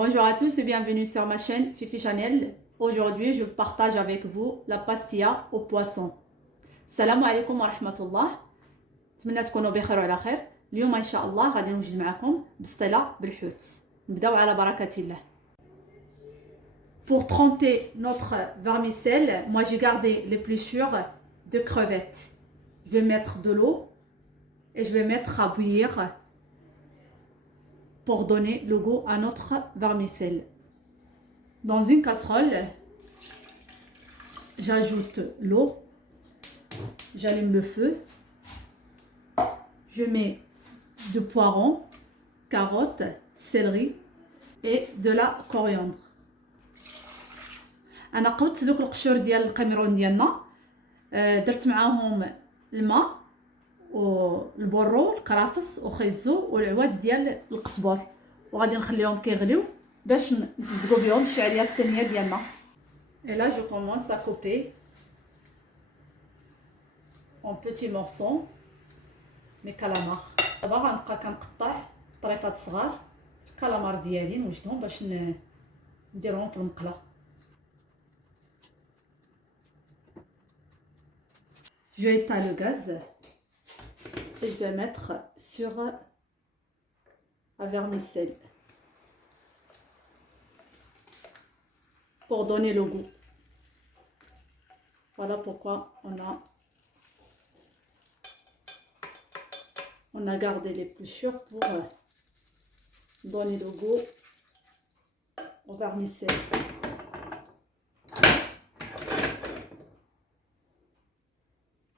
Bonjour à tous et bienvenue sur ma chaîne Fifi Channel. Aujourd'hui, je partage avec vous la pastilla au poisson. السلام عليكم ورحمة الله. نتمنى تكونوا بخير وعلى خير. اليوم إن شاء الله غادي نوجد معكم بسطيلة بالحوت. نبداو على بركة الله. Pour tremper notre vermicelle, moi j'ai gardé l'épluchure de crevettes. Je vais mettre de l'eau et je vais mettre à bouillir pour donner le goût à notre vermicelle. Dans une casserole, j'ajoute l'eau, j'allume le feu, je mets du poireau, carottes, céleri et de la coriandre. انا قبضت دوك القشور ديال القميرون ديالنا، درت معاهم الماء والبورو الكرافس وخيزو والعواد ديال القزبر، وغادي نخليهم كيغليو باش نزقو بهم الشعريه الثانيه ديالنا. Et là je commence à couper en petits morceaux mes calamars. دابا غنبقى كنقطع طريفات صغار الكالامار ديالي نوجدهم باش نديرهم في المقله. Je vais éteindre le gaz et je vais mettre sur la vermicelle pour donner le goût. Voilà pourquoi on a gardé l'épluchure pour donner le goût au vermicelle.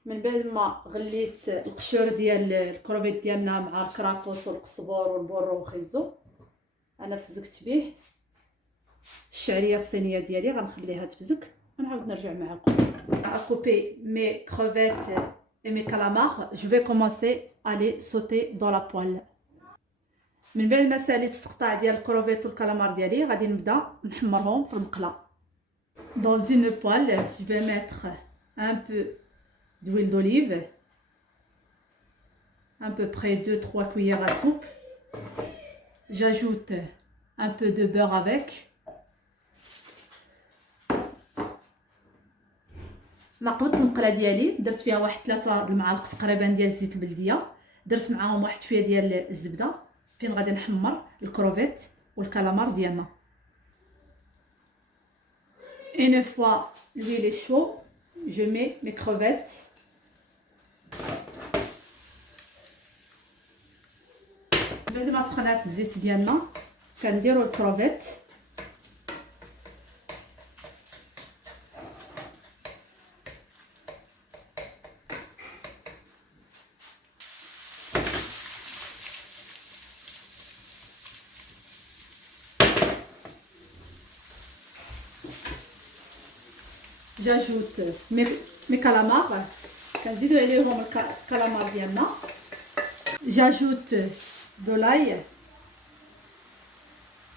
من بعد ما غليت القشور ديال الكروفيت ديالنا مع الكرافوس والقزبر والبورو وخيزو، انا فزقت به الشعريه الصينيه ديالي، غنخليها تفزك ونعاود نرجع معكم. À couper mes crevettes et mes calamars, je vais commencer à les sauter dans la poêle. من بعد ما ساليت التقطاع ديال الكروفيت والكالامار ديالي غادي نبدا نحمرهم في المقله. Dans une poêle, je vais mettre un peu d'huile d'olive, à peu près 2-3 cuillères à soupe. J'ajoute un peu de beurre avec. نقبت المقله ديالي، درت فيها واحد 3 المعالق تقريبا ديال الزيت البلديه، درت معاهم واحد شويه ديال الزبده فين غادي نحمر الكروفيت والكالامار ديالنا. Une fois l'huile est chaud, je mets mes crevettes. بعد ما سخنات الزيت ديالنا كنديروا الكروفيت، j'ajoute mes calamars، كنزيدو عليهم الكالامار ديالنا. j'ajoute de l'ail،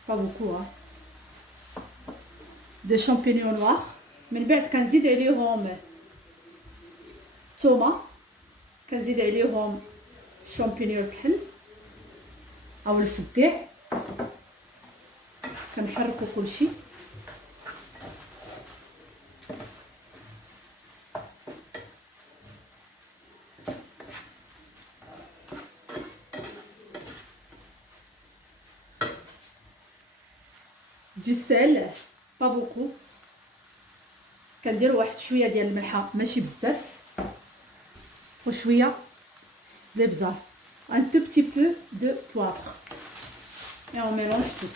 pas beaucoup hein. des champignons noirs. من بعد كنزيد عليهم الثومه، كنزيد عليهم شامبينيون الكحل او الفقاع، كنحركو كلشي. du sel pas beaucoup، كندير واحد شويه ديال الملحه ماشي بزاف، وشويه ديال البزار، un tout petit peu de poivre et on mélange tout.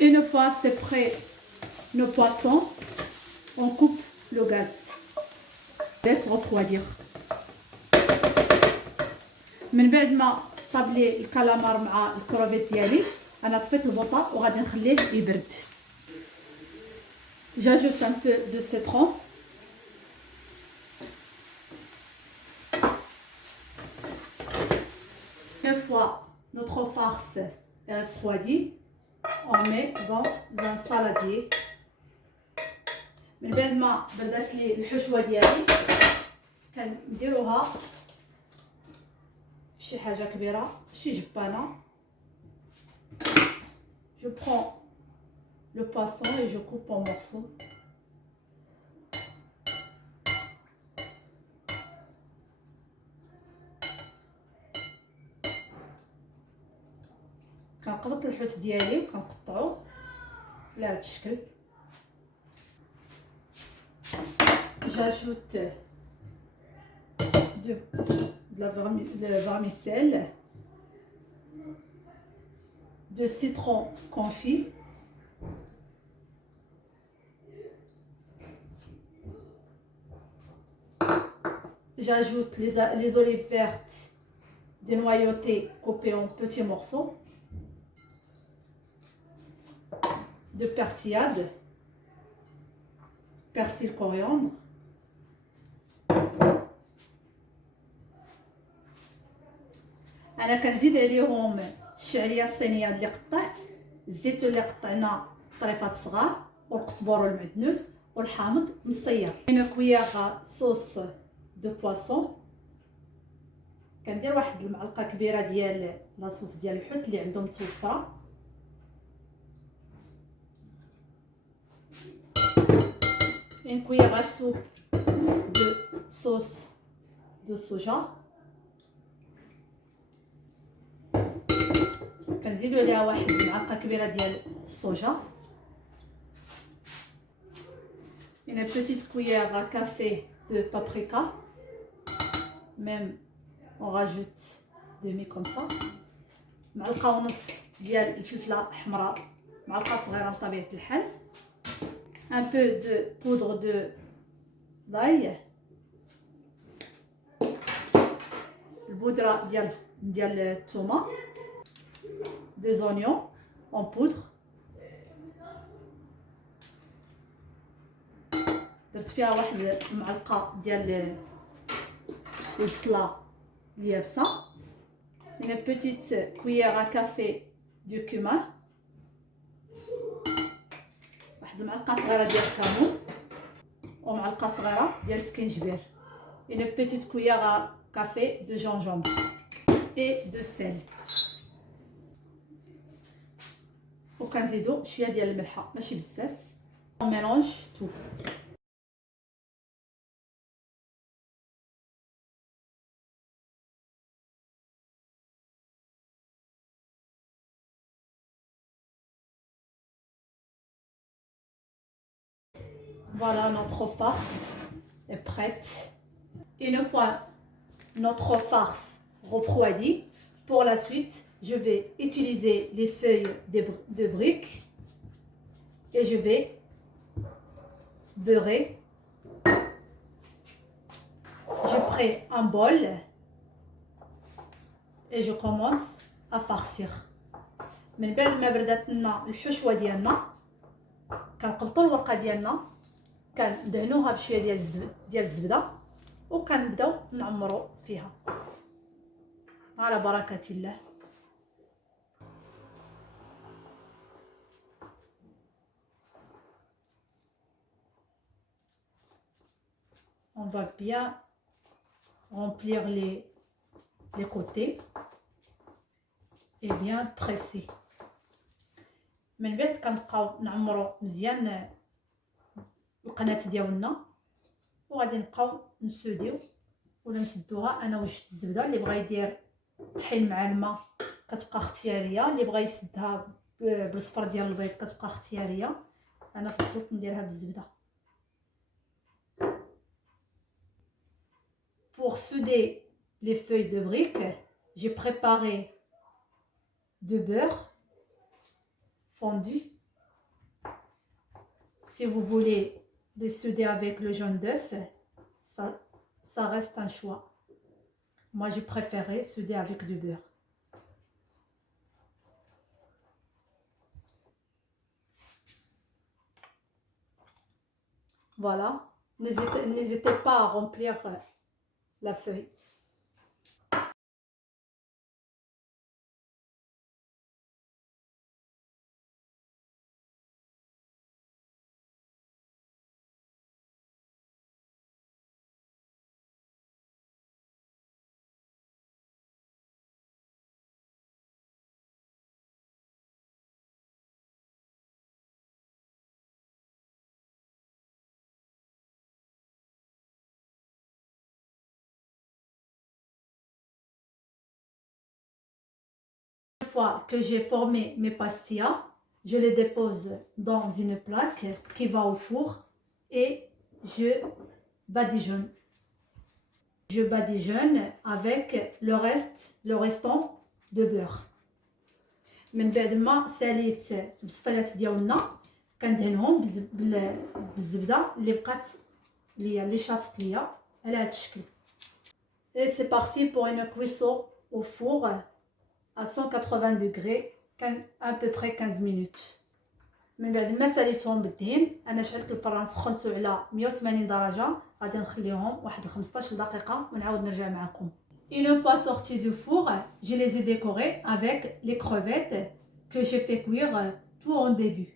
Une fois c'est prêt nos poissons, on coupe le gaz, laisse refroidir. من بعد ما طابلي الكالامار مع الكروفيت ديالي انا طفيت البوطه وغادي نخليه يبرد. j'ajoute un peu de citron. Une fois notre farce est refroidie, on met dans un saladier. من بعد ما بردات لي الحشوه ديالي كنديروها شي حاجه كبيره شي جبانة. Je prends le poisson et je coupe en morceaux. كنقبط الحوت ديالي وكنقطعو على هذا الشكل. J'ajoute de la vermicelle, de citron confit, j'ajoute les olives vertes dénoyautées coupées en petits morceaux, de persillade, persil coriandre, انا كنزيد عليهم الشعريه الصينيه اللي قطعت، الزيت اللي قطعنا طريفات صغار، والقزبر والمعدنوس والحامض مصير. هنا كوياغ صوص دو بواسون، كندير واحد المعلقه كبيره ديال لاصوص ديال الحوت اللي عندهم متوفره. une cuillère à soupe de sauce de soja. كنزيدو عليها واحد المعلقه كبيره ديال الصوجا. une petite cuillère à café de paprika, même on rajoute demi comme ça. معلقه ونص ديال الفلفله حمراء، معلقه صغيره بطبيعه الحال. un peu de poudre de d'ail، البودره ديال الثومه، des oignons en poudre. درت فيها واحد المعلقه ديال البصله اليابسه. une petite cuillère à café de cumin، واحد المعلقه صغيره ديال الكمون ومعلقه صغيره ديال السكينجبير. une petite cuillère à café de gingembre et de sel. وكنزيدو شويه ديال الملحه ماشي بزاف. on mélange tout. Voilà, notre farce est prête. Une fois notre farce refroidie, pour la suite, je vais utiliser les feuilles de briques et je vais beurrer. Je prends un bol et je commence à farcir. من بعد ما بردات لنا الحشوه ديالنا كنقبطوا الورقه ديالنا، كندهنوها بشويه ديال الزبده وكنبداو نعمروا فيها على بركه الله. On va bien remplir les côtés et bien presser. من بعد كنبقاو نعمروا مزيان القناه ديالنا وغادي نبقاو نسوديو ولا نسدوها. انا وجدت الزبده، اللي بغى يدير طحين مع الماء كتبقى اختياريه، اللي بغى يسدها بالصفر ديال البيض كتبقى اختياريه. انا فضلت نديرها بالزبده. Pour souder les feuilles de briques, j'ai préparé de beurre fondu. Si vous voulez les souder avec le jaune d'œuf, ça reste un choix. Moi, je préférais souder avec du beurre. Voilà. N'hésitez pas à remplir la feuille. fois que j'ai formé mes pastillas, je les dépose dans une plaque qui va au four et je badigeonne. Je badigeonne avec le restant de beurre. من بعد ما ساليت البسطيلات ديالنا كندهنهم بالزبده اللي بقات ليا اللي شاطت ليا على هذا الشكل. Et c'est parti pour une cuisson au four à 180 degrés, à peu près 15 minutes. من بعد ما ساليتهم بالدهن انا شعلت الفران سخنته على 180 درجه، غادي نخليهم واحد 15 دقيقه ونعاود نرجع معكم. Une fois sortis du four, je les ai décorés avec les crevettes que j'ai fait cuire tout en début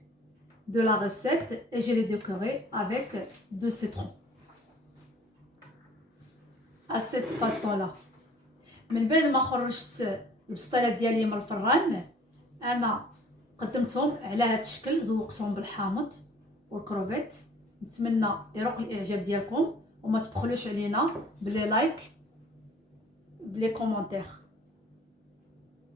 de la recette et je les décorés avec du citron. À cette façon-là. من بعد ما خرجت البسطيلات ديالي من الفران انا قدمتهم على هذا الشكل، زوقتهم بالحامض والكروفيت. نتمنى يروق الاعجاب ديالكم وما تبخلوش علينا بلي لايك بلي كومونتير.